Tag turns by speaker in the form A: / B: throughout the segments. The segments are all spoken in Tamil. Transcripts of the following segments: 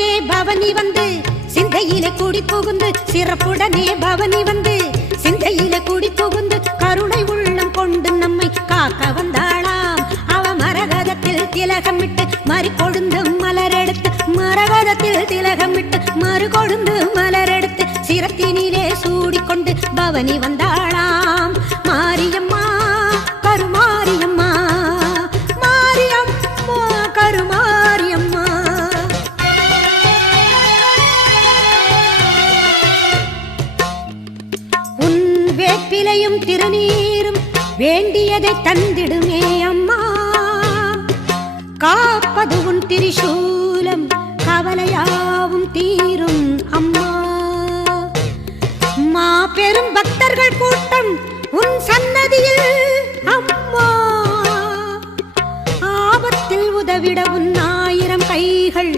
A: சிறப்புடனே பவனி வந்து சிந்தையிலே கூடி புகுந்து சிறப்புடனே பவனி வந்து சிந்தையிலே கூடி புகுந்து கருணை உள்ளம் கொண்டு நம்மை காக்க வந்தாளாம். அவ மரகதத்தில் திலகமிட்டு மறி கொழுந்து மலரெடுத்து மரகதத்தில் திலகமிட்டு மறு கொழுந்து மலரெடுத்து சிரத்தினிலே சூடிக்கொண்டு பவனி வந்தாளாம். வேப்பிலையும் திருநீரும் வேண்டியதை தந்திடுமே அம்மா. காப்பது உன் திரிசூலம் கவலையாவும் தீரும் அம்மா. மா பெரும் பக்தர்கள் கூட்டம் உன் சன்னதியில் அம்மா. ஆபத்தில் உதவிட உன் ஆயிரம் கைகள்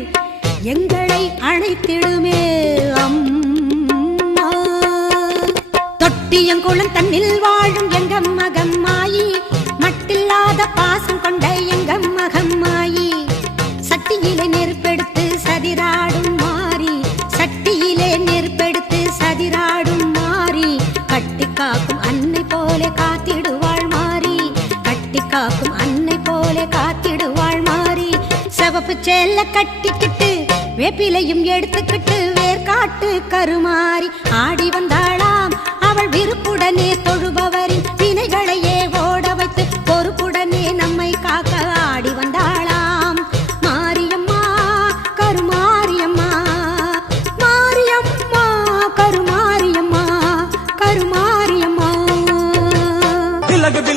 A: எங்களை அழைத்திடுமே தொட்டியங்குளம் தன்னில் வாழும் எங்க மகம்மாயி மட்டில்லாத பாசம் கொண்ட எங்க மகம்மாயி சட்டியிலே நெருப்பெடுத்து சதிராடும் மாறி சட்டியிலே நெருப்பெடுத்து சதிராடும் மாறி கட்டி காக்கும் அன்னை போல காத்திடுவாள் மாறி கட்டி காக்கும் அன்னை போல காத்திடுவாள் மாறி. சவப்பு செல்ல கட்டிக்கிட்டு வேப்பிலையும் எடுத்துக்கிட்டு வேர்காட்டு கருமாறி ஆடி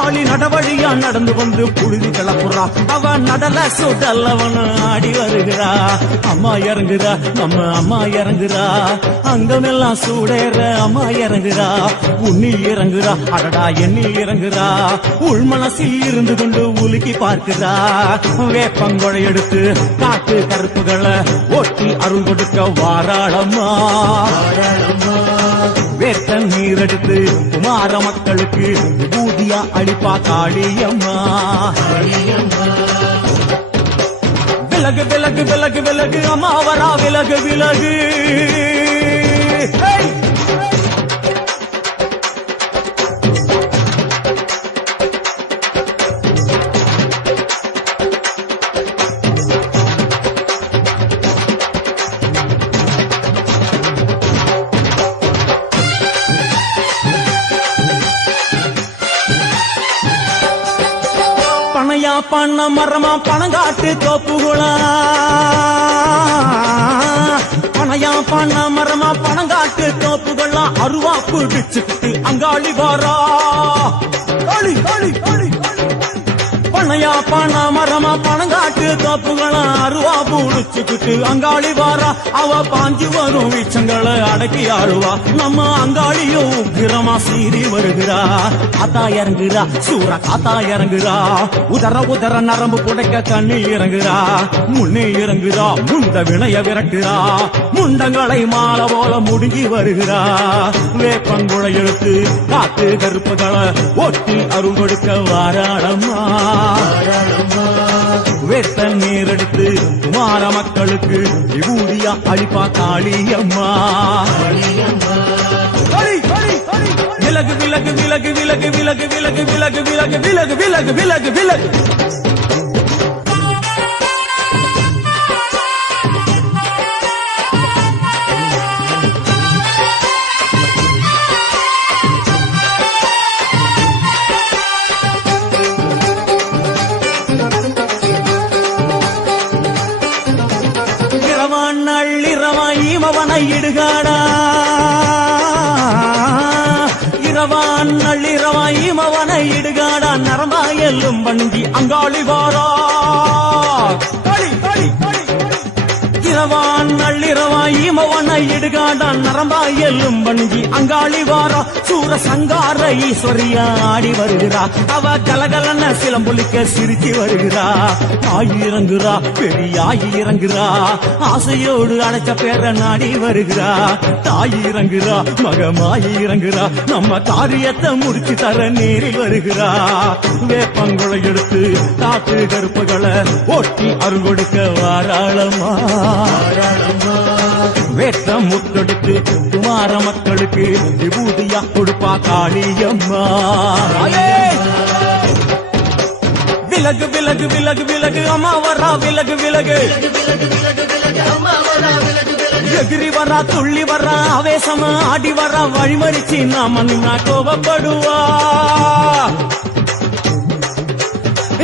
B: காளி நடவழியா நடந்து வந்து புழுதி கிளப்புறா. அவ நடல சுடல்லவன ஆடி வருகிறா. அம்மா இறங்குறா நம்ம அம்மா இறங்குறா அங்கமெல்லாம் சூடேற அம்மா இறங்குறா உன்னில் இறங்குறா அடடா எண்ணில் இறங்குறா உள் மனசில் இருந்து கொண்டு உலுக்கி பார்க்கிறா வேப்பங்கொழை எடுத்து காட்டு கருப்புகளை ஒட்டி அருள் கொடுக்க வாராளம்மா. வேர்த்த நீர் எடுத்து குமார மக்களுக்கு விபூதியா அளிப்பா காளியம்மா. விலகு விலகு விலகு விலகு அம்மாவரா விலகு விலகு. பண்ண மரமா பணங்காட்டு தோப்புகுளம் பணையா பண்ண மரமா பணங்காட்டு தோப்புகுளம் அருவா பிடிச்சுக்கிட்டு அங்காளி வாரா. அழி அழி அழி. பனையா பண மரமா பணங்காட்டு தப்புகளா அருவா புடிச்சுக்கிட்டு அங்காளி வாரா. அவ பாஞ்சு வரும் வீச்சங்களை அடக்கி ஆடுவா நம்ம அங்காளியும் உக்கிரமா சீறி வருகிறா. காத்தா இறங்குறா சூற காத்தா இறங்குறா. உதர உதர நரம்பு புடைக்க கண்ணி இறங்குறா. முன்னே இறங்குறா முண்ட வினைய விரட்டுறா. முண்டங்களை மாலை போல முடுங்கி வருகிறா. வேப்பங்குழை எடுத்து காத்து கருப்புகளை ஒட்டி அருங்கொடுக்க வாராளம்மா. வேத்த நீர் குமார மக்களுக்கு விபூதியா அழிப்பா காளியம்மா அடி, விலகு விலகு விலகு விலகு விலகு விலகு விலகு விலகு விலகு விலகு விலகு விலகு இரவான் நள்ளிரவா ஈமவனை இடுகாடா. இரவான் நள்ளிரவா ஈமவனை இடுகாடா. நரம்பா எல்லும் வண்டி அங்காளி வாரா. களி, களி, களி, களி. இரவான் நள்ளிரவா நரம்பா எல்லும் வண்டி அங்காளி வாரா. சூர சங்கார ஈஸ்வரியா ஆடி வருகிறா. அவ கலகலன சிலம்புலிக்க சிரிச்சு வருகிறா. தாய் இறங்குறா பெரியாய் இறங்குறா. ஆசையோடு அழைச்ச பேர நாடி வருகிறா. தாய் இறங்குறா மகமாயி இறங்குறா. நம்ம காரியத்தை முடிச்சு தர நேரில் வருகிறா. வேப்பங்குளை எடுத்து காத்து கருப்புகளை ஒட்டி அருள் கொடுக்க வாராளமா வேட்ட முத்தெடுத்து குமார மக்களுக்கு விபூதியா கொடுப்பா காளியம்மா. விலகு விலகு விலகு விலகு அம்மா வரா விலகு விலகு. எகிரி வரா துள்ளி வரா ஆவேசமா ஆடி வரா வழிமறிச்சு நாம நின்னா கோபப்படுவா.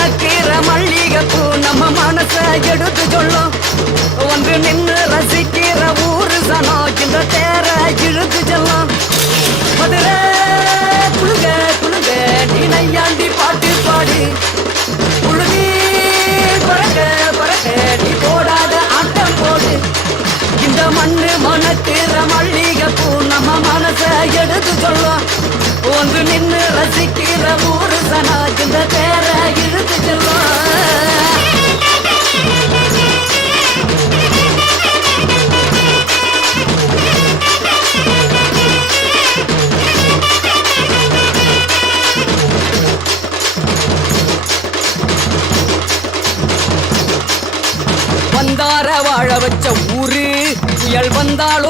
C: மணக்கிற மல்லிகைப்பூ நம்ம மனச எடுத்து சொல்லும். ஒன்று நின்று ரசிக்கிற ஊரு சனம் இந்த தேர இழுத்து செல்லும். மதுரை குலுங்க குலுங்க நீனையாண்டி பாட்டு பாடி. புழுதி பறக்க பறக்க நீ போடாத ஆட்டம் போடு. இந்த மண்ணு மணக்கிற மல்லிகைப்பூ நம்ம மனச எடுத்து சொல்லும். ஒன்று நின்று ரசிக்கிற ஊர் வந்தார வாழ வச்ச ஊரு புயல் வந்தாலும்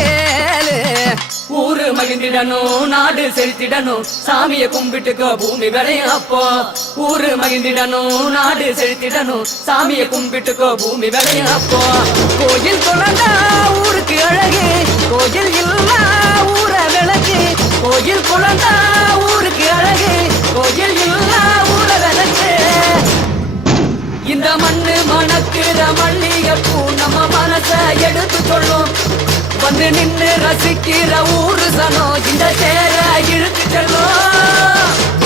C: மகிழ்ந்திடணும் நாடு செழித்திடணும் சாமிய கும்பிட்டுக்கோ பூமி விளையும் அப்போ. ஊரு மகிழ்ந்திடணும் நாடு செழித்திடணும் சாமிய கும்பிட்டுக்கோ பூமி விளையும் அப்போ. கோயில் குழந்தா ஊருக்கு அழகு. கோயில் இல்லா ஊர விளக்கு. கோயில் குழந்தா ஊருக்கு அழகு. கோயில் இல்லா ஊர விளக்கு. இந்த மண்ணு மணக்கிற மல்லிகைப்பூ நம்ம மனச எடுத்து சொல்லும். வந்து நின்று ரசிக்கிற ஊரு சனம் இந்த தேர இழுத்து செல்லும்